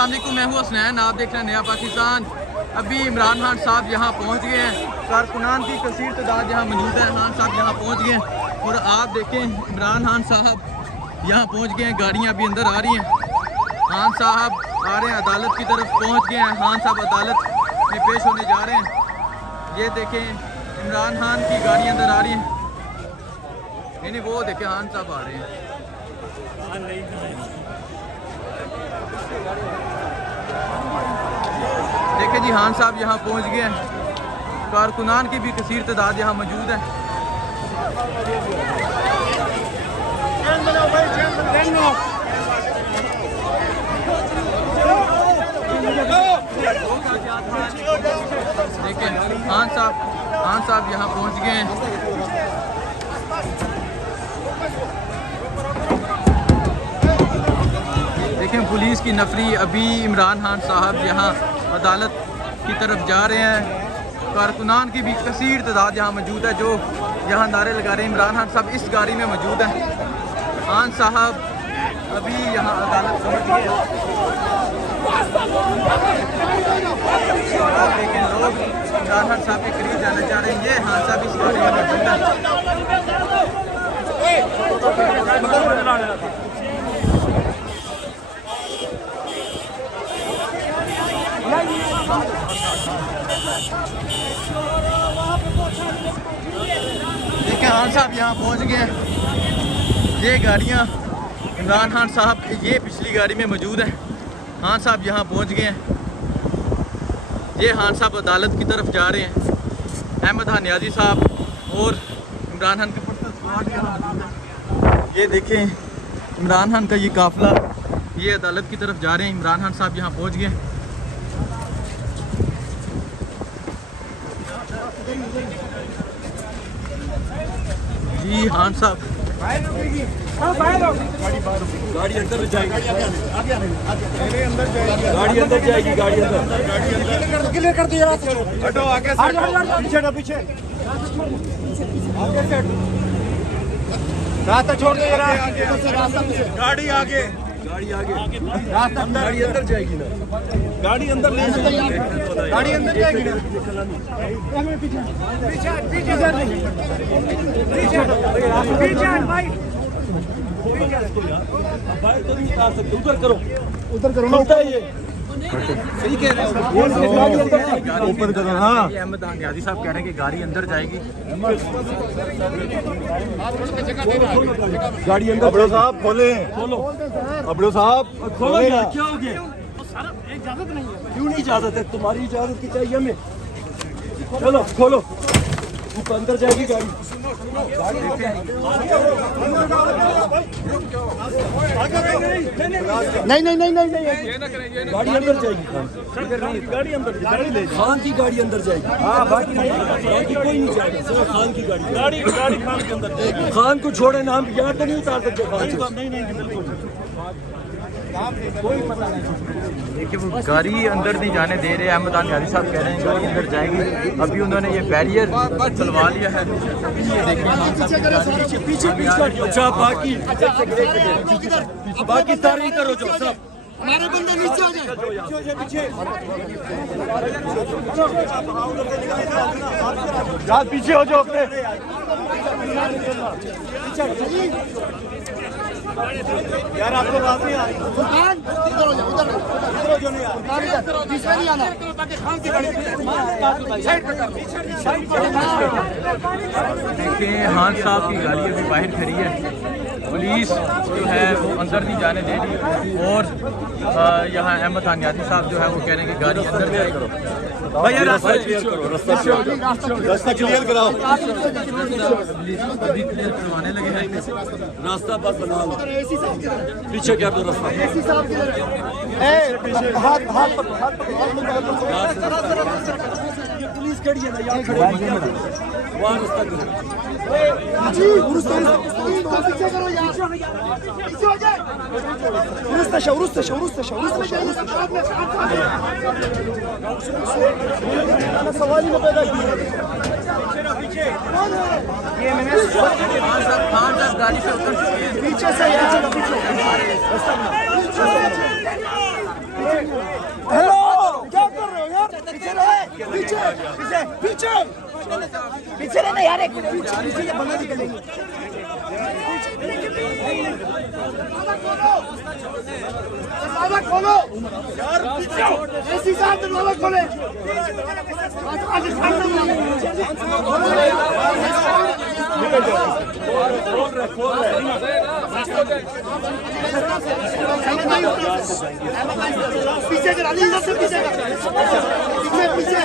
अस्सलाम वालेकुम, मैं हूँ हसनैन, आप देख रहे हैं नया पाकिस्तान। अभी इमरान खान साहब यहाँ पहुँच गए हैं। कारकुनान की कसीर तादाद यहाँ मौजूद है। खान साहब यहाँ पहुँच गए हैं और आप देखें इमरान खान साहब यहाँ पहुँच गए हैं। गाड़ियाँ अभी अंदर आ रही हैं। खान साहब आ रहे हैं, अदालत की तरफ पहुँच गए हैं। खान साहब अदालत में पेश होने जा रहे हैं। ये देखें इमरान खान की गाड़ी अंदर आ रही है। नहीं वो देखें खान साहब आ रहे हैं। देखें जी खान साहब यहाँ पहुँच गए हैं। कारकुनान की भी कसीर तादाद यहाँ मौजूद है। देखें खान साहब यहाँ पहुँच गए हैं। देखें पुलिस की नफरी, अभी इमरान खान साहब यहाँ अदालत की तरफ जा रहे हैं। कारकुनान की भी कसीर तादाद यहाँ मौजूद है जो यहाँ नारे लगा रहे हैं। इमरान खान साहब इस गाड़ी में मौजूद हैं। खान साहब अभी यहाँ अदालत पहुँच गए। लेकिन लोग इमरान खान साहब के करीब जाना चाह रहे हैं। ये खान साहब इस गाड़ी में मौजूद हैं। देखिए खान साहब यहाँ पहुँच गए हैं। ये गाड़ियाँ इमरान खान साहब ये पिछली गाड़ी में मौजूद है। खान साहब यहाँ पहुँच गए हैं। ये खान साहब अदालत की तरफ जा रहे हैं। अहमद खान नियाजी साहब और इमरान खान के पुत्र स्क्वाड यहाँ मौजूद है। ये देखें इमरान खान का ये काफिला ये अदालत की तरफ जा रहे हैं। इमरान खान साहब यहाँ पहुँच गए। जी खान साहब गाड़ी अंदर जाएगी, गाड़ी अंदर जाएगी, गाड़ी अंदर क्लियर कर दिया। हटो आगे से, पीछे ना पीछे, रास्ता छोड़ दो, गाड़ी आगे, गाड़ी आगे, रास्ता गाड़ी अंदर जाएगी ना, गाड़ी अंदर ले जाएगी, गाड़ी अंदर जाएगी ना, पीछे पीछे भाई, बाहर तो नहीं उतार सकते, उधर करो ना, उतार ये सही कह रहे हो, ऊपर करो। हाँ अहमद खान नियाजी साहब कह रहे हैं कि गाड़ी अंदर जाएगी। गाड़ी अंदर। अबड़ो साहब खोले, खोलो अबड़ो साहब खोलो। क्या हो गया? इजाजत नहीं है। क्यों नहीं इजाजत है? तुम्हारी इजाजत की चाहिए हमें। चलो खोलो, ऊपर अंदर जाएगी गाड़ी। नहीं नहीं नहीं नहीं गाड़ी अंदर जाएगी। गाड़ी अंदर, गाड़ी ले खान की गाड़ी अंदर जाएगी। हाँ बाकी कोई नहीं जाएगा, सिर्फ खान की गाड़ी। गाड़ी खान के अंदर जाएगी। खान को छोड़े ना, हम यहाँ तो नहीं उतार सकते खान को। नहीं बिल्कुल कोई पता नहीं। देखिए वो गाड़ी अंदर नहीं जाने दे रहे। अहमद खान नियाजी साहब कह रहे हैं गाड़ी अंदर जाएगी। अभी उन्होंने ये बैरियर चलवा लिया है। ये देखिए पीछे अच्छा, बाकी सारे इधर हो जाओ सब। हमारे बंदे नीचे हो जाए, पीछे पीछे हो जाओ अपने। यार आपको बात नहीं आ रही। देखिए खान साहब की गाड़ी अभी बाहर खड़ी है। पुलिस जो है वो अंदर नहीं जाने दे रही और यहाँ अहमद खान नियाजी साहब जो है वो कह रहे हैं कि गाड़ी अंदर जाए। भैया रास्ता क्लियर करो, रास्ता क्लियर कराओ। अभी क्लियर करवाने लगे हैं। रास्ता बस बना लो, पीछे क्या दो रास्ता। पुलिस खड़ी है ना, यहाँ खड़े वहाँ रास्ता करो। सवाल ही पैदा किया। गाड़ी से उतर चुके हैं। पीछे से हेलो, क्या कर रहे हो यार? पीछे रहे, पीछे पीछे पीछे पीछे रहना यार, एक मिनट पीछे ये बंदा निकलेंगे। दरवाजा खोलो यार, पीछे ऐसी साहब दरवाजा खोले। पीछे करा ली, इधर से पीछे कर, पीछे पीछे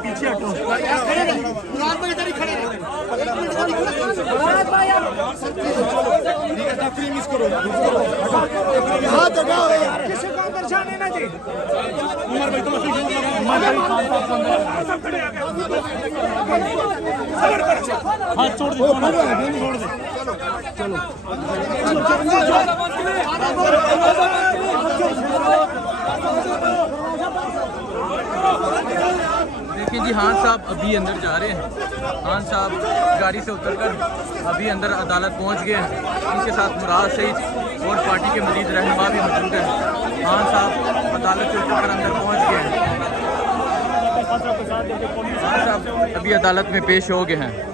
पीछे हटो, इधर ही खड़े मिस करो, हाथ हटाओ यार, किसी को परेशानी ना दे। उमर भाई तुम हाथ छोड़ दे, छोड़ दे, चलो देखिए जी, खान साहब अभी अंदर जा रहे हैं। खान साहब गाड़ी से उतरकर अभी अंदर अदालत पहुंच गए हैं। उनके साथ मुराद सईद और पार्टी के मजीद रहनुमा भी मौजूद हैं। खान साहब अदालत से उतरकर अंदर पहुंच गए हैं। खान साहब अभी अदालत में पेश हो गए हैं।